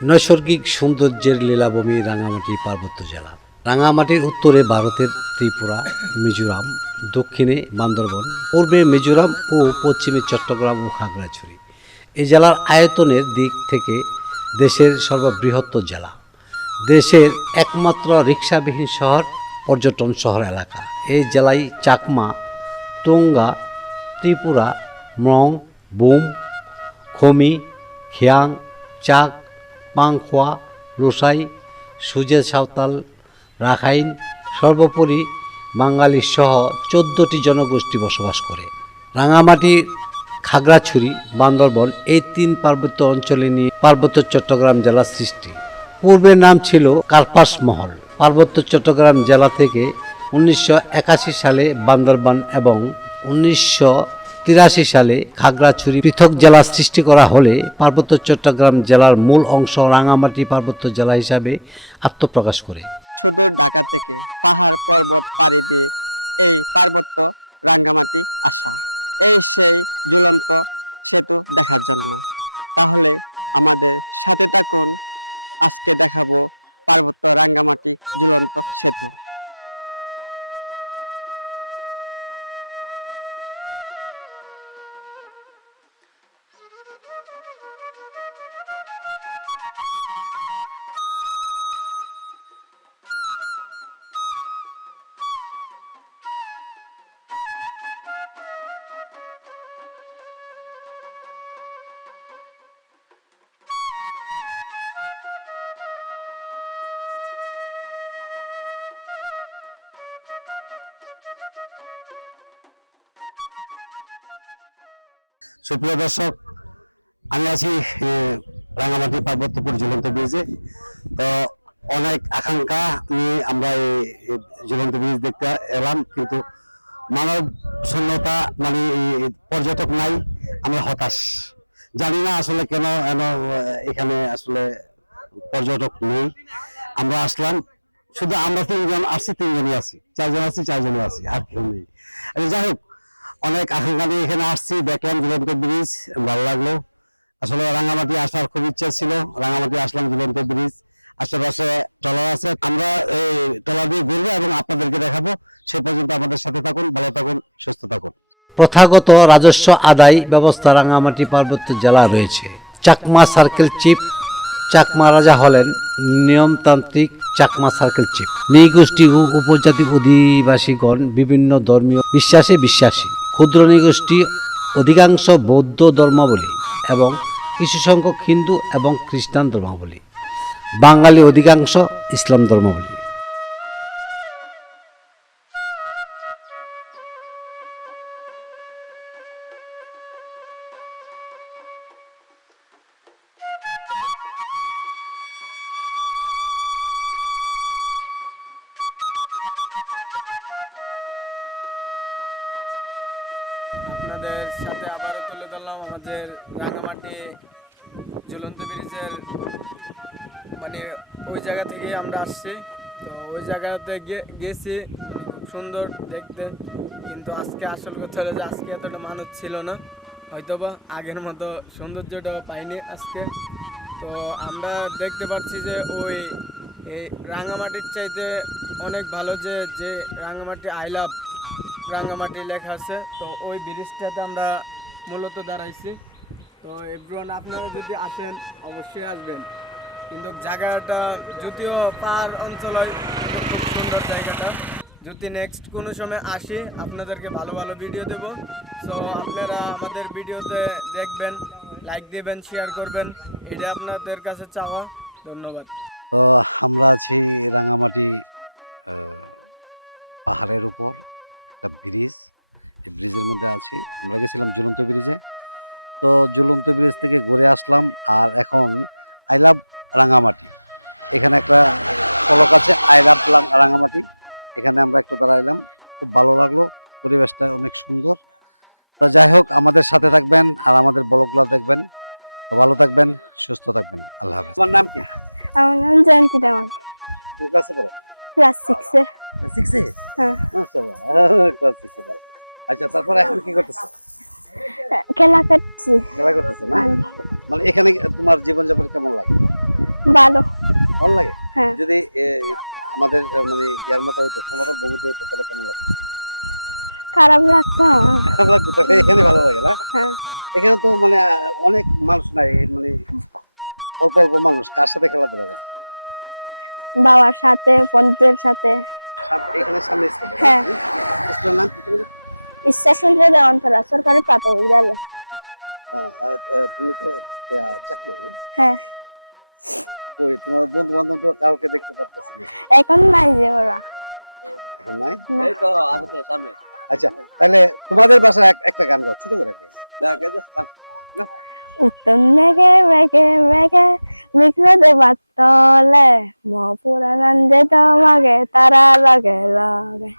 নৈসর্গিক সৌন্দর্যের লীলাভূমি রাঙামাটি পার্বত্য জেলা। রাঙামাটির উত্তরে ভারতের ত্রিপুরা, মিজোরাম, দক্ষিণে বান্দরবন, পূর্বে মিজোরাম ও পশ্চিমে চট্টগ্রাম ও খাগড়াছড়ি। এই জেলার আয়তনের দিক থেকে দেশের সর্ববৃহৎ জেলা। দেশের একমাত্র রিক্সাবিহীন শহর, পর্যটন শহর এলাকা। এই জেলায় চাকমা, তোঙ্গা, ত্রিপুরা, মং, বুম, খমি, খিয়াং, চাক, পাংখোয়া, লোসাই, সুজে সাঁওতাল, রাখাইন, সর্বোপরি বাঙালি সহ 14টি জনগোষ্ঠী বসবাস করে। রাঙামাটি, খাগড়াছড়ি, বান্দরবন এই তিন পার্বত্য অঞ্চলে নিয়ে পার্বত্য চট্টগ্রাম জেলার সৃষ্টি। পূর্বের নাম ছিল কার্পাস মহল। পার্বত্য চট্টগ্রাম জেলা থেকে 1981 সালে বান্দরবান এবং 1983 সালে খাগড়াছড়ি পৃথক জেলা সৃষ্টি করা হলে পার্বত্য চট্টগ্রাম জেলার মূল অংশ রাঙামাটি পার্বত্য জেলা হিসাবে আত্মপ্রকাশ করে। শুধু ঢাকা থেকে পাহাড় পর্বত পাড়ি দিয়ে এই পার্বত্য রাঙ্গামাটি আসা, এই সেই ঝুলন্ত সেতু দেখার জন্য। তাহলে আমাদের সাথে থাকুন, আজকে দেখাবো পার্বত্য রাঙ্গামাটি ঝুলন্ত সেতু। সুপ্রিয় দর্শক, আমি আছি রাঙামাটি পার্বত্যপুর ঝুলন্ত ব্রিজে। তো অনেক আকাঙ্ক্ষা নিয়ে আমরা এই ঝুলন্ত ব্রিজ দেখতে এলাম, কিন্তু মানব শূন্যতা, মানে পর্যটক নাই। আমি হতাশ, জানি না আসলে কেন এখানে আসলে পর্যটক নেই। আমরা আসলাম, শুধু আমরা তিনজন আসছি, তিনজনই আছি, চারজনই আছি, আর কেউ নেই। যাই হোক, অনেক আকাঙ্ক্ষা নিয়ে এখানে আসছি, দেখলাম ঝুলন্ত ব্রিজ, ভালো লাগলো। আসলে রাঙামাটি আসার খুব ইচ্ছা ছিল, রাঙামাটি আসলাম, ঝুলন্ত ব্রিজ, আশেপাশে ট্রলার আছে, আমরা এই ট্রলার দিয়ে ঘুরবো এবং আপনাদেরকে দেখাবো। সে পর্যন্ত আমাদের সাথে থাকুন, ভালো থাকুন, সুস্থ থাকুন। প্রথাগত রাজস্ব আদায় ব্যবস্থা রাঙামাটি পার্বত্য জেলা রয়েছে। চাকমা সার্কেল চিফ, চাকমা রাজা হলেন নিয়মতান্ত্রিক চাকমা সার্কেল চিফ। নৃগোষ্ঠী ও উপজাতি অধিবাসীগণ বিভিন্ন ধর্মীয় বিশ্বাসে বিশ্বাসী। ক্ষুদ্র নৃগোষ্ঠী অধিকাংশ বৌদ্ধ ধর্মাবলী এবং কিছু সংখ্যক হিন্দু এবং খ্রিস্টান ধর্মাবলী। বাঙালি অধিকাংশ ইসলাম ধর্মাবলী। আপনাদের সাথে আবারও তুলে ধরলাম আমাদের রাঙামাটি ঝুলন্ত ব্রিজের, মানে ওই জায়গা থেকে আমরা আসছি। তো ওই জায়গাতে গেছি, মানে খুব সুন্দর দেখতে। কিন্তু আজকে আসল কথা হলো যে আজকে এতটা মানুষ ছিল না, হয়তোবা আগের মতো সৌন্দর্যটাও পাইনি আজকে। তো আমরা দেখতে পাচ্ছি যে ওই এই রাঙামাটির চাইতে অনেক ভালো, যে রাঙামাটি আই লাভ রাঙামাটি লেখা আছে। তো ওই ব্রিজটাতে আমরা মূলত দাঁড়াইছি। তো এভরিওয়ান, আপনারা যদি আসেন অবশ্যই আসবেন। কিন্তু জায়গাটা যদিও পাহাড় অঞ্চল হয়, খুব সুন্দর জায়গাটা। যদি নেক্সট কোনো সময় আসি আপনাদেরকে ভালো ভালো ভিডিও দেব। সো আপনারা আমাদের ভিডিওতে দেখবেন, লাইক দেবেন, শেয়ার করবেন, এটা আপনাদের কাছে চাওয়া। ধন্যবাদ। তো আমরা আছি রাঙামাটি পাহাড়ের উপর একটা ব্রিজ, এই ব্রিজের মধ্যে আছি। আমরা গেছিলাম ঝুলন্ত ব্রিজে, তো ঝুলন্ত ব্রিজ থেকে ঘুরে আসলাম। আর এখন আই লাভ রাঙামাটি, এখানে একটা ফলক আছে, আই লাভ রাঙামাটি। এখানে আমরা একটু দাঁড়াইলাম, খুব ভালো লাগলো, পরিবেশটা অনেক সুন্দর। তো যাই হোক, আমাদের সাথে থাকবেন আর আমাদের ব্লগগুলো দেখবেন। তো ভালো থাকবেন, সুস্থ থাকবেন, আল্লাহ হাফেজ। তোমার নাম কি? আমার নাম জয়ন্তী দেওয়ান, কোন ক্লাসে পড়ো? ক্লাস 6-এ। 6-এ? হ্যাঁ। মাশাআল্লাহ, ক্লাস 6-এ পড়ো। আচ্ছা, তারপরে এখন কি করতেছো? খেলা করছি। খেলা করতেছো না? মানে এখানে তোমার জীবনযাপন কেমন লাগে? ভালো। ভালো লাগে? হ্যাঁ, যদি আমাদের মানে ইয়ার মতো হইতো, সমতল ভূমিতে হইতো, তাহলে কেমন লাগতো? খারাপ লাগতো আমার। খারাপ লাগতো, তাহলে এখানে ভালো লাগে না? হ্যাঁ, এখানে তো মানে অনেক মানুষ নাই, মানে অল্প অল্প মানুষ, কার সাথে খেলাধুলা করে? বাবার সাথে, বন্ধুদের সাথে। এখানে সামনে স্কুল, হ্যাঁ, স্কুলের নাম কি তোমার? স্টেশন থেকে দেওয়ানতলা সরকারি প্রাথমিক বিদ্যালয়। তুমি তো চাকমা না? হ্যাঁ, কই তোমার বন্ধু বান্ধব তো কাউকে দেখতে পারতেছি না, এখন নাই যে ওরা। এখন নাই? না। আচ্ছা, তাহলে তোমাদের বাসায় একটা গান গাও, ছোট করে একটা গান। উত্তম মেঘে মেঘে মেঘে বিঘ্নদে বাতলে মো পুরানন্দে তোমাকে তারা লগে লগে